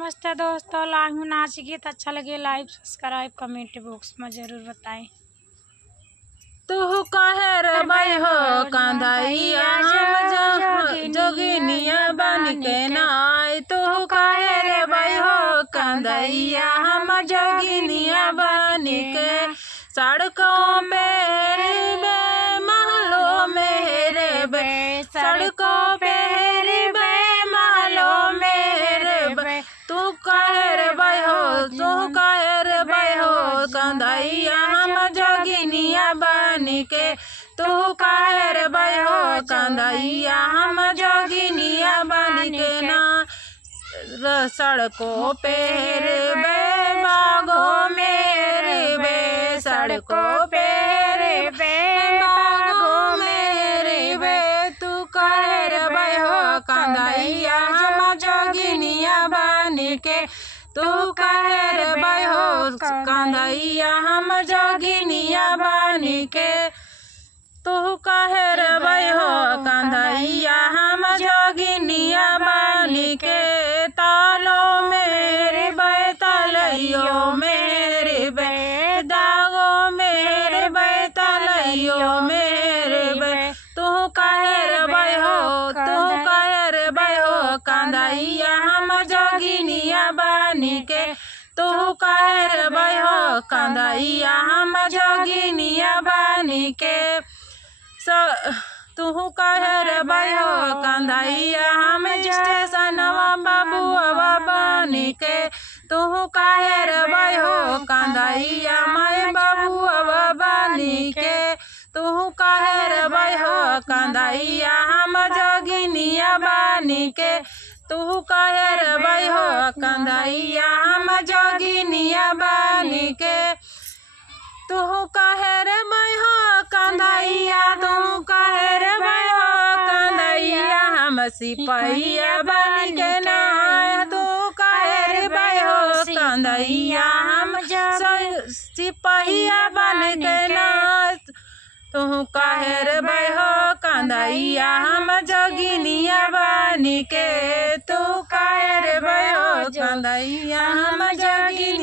नमस्ते दोस्तों, लाइव में नाच गीत अच्छा लगे लाइव सब्सक्राइब कमेंट बॉक्स में जरूर बताएं। तू कहे रे भाई हो कंधैया हम जोगिनिया बन के नाय। तू कहे रे भाई हो कंधैया हम जोगिनिया बन के सड़कों पे रे महलों में रे सड़कों पे रे महलों में रे। तू कहे रे भाई हो तू कहे रे भाई हो कंधैया हम जोगिनिया बन के। तू कहे रे भाई हो कंधैया हम जोगिनिया बन के ना सड़कों पे रे बागों में रे सड़कों पे रे बागों में रे। तू कहे रे भाई हो कंधैया हम जोगिनिया बन के। तू कहे रे भाई हो कंधैया हम जोगिनिया बन के। तू कहे रे भाई हो कंधैया हम जोगिनिया बन के। तालों मेरे बैतलियों मेरे बे दागों मेरे बैतलियों मेरे बे। तू कहे रे भाई हो तू कहे रे भाई हो कंधैया हम जोगिनिया बन के। तू कहे रे भाई हो कंधैया हम जोगिनिया बन के। तू कहे रे भाई हो कंधैया हम स्टेशनवा बबुआ बन के। तू कहे रे भाई हो कंधैया मैं बबुआ बन के। तू कहे रे भाई हो कंधैया हम जोगिनिया बन के। तू कहे रे भाई हो कंधैया हम जोगिनिया बन के। तू कहे रे भाई हो कंधैया तू कहे रे भाई हो कंधैया हम सिपहिया बन के ना। तू कहे रे भाई हो कंधैया हम सिपहिया बन के ना। तू कहे रे भाई हो कंधैया हम जोगिनिया बन के। तू कहे रे भाई हो कंधैया हम जोगिनिया